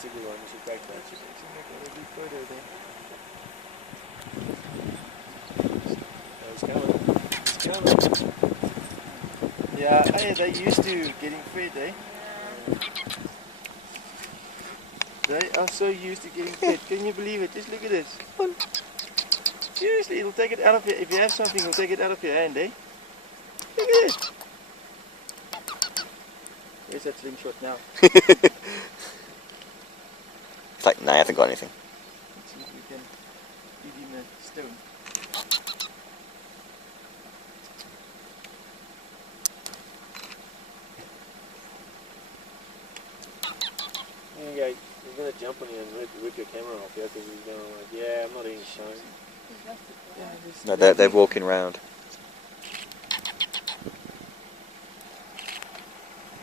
That's a good one. You should take that. You should make a good photo there. He's coming. Yeah, hey, they're used to getting fed, eh? They are so used to getting fed. Can you believe it? Just look at this. Come on. Seriously, it'll take it out of your... If you have something, it'll take it out of your hand, eh? Look at it. Where's that slingshot now? It's like, nah, I haven't got anything. Let's see if we can feed him a stone. He's going to jump on you and rip your camera off, yeah, because he's going like, yeah, I'm not even showing. No, they're walking around.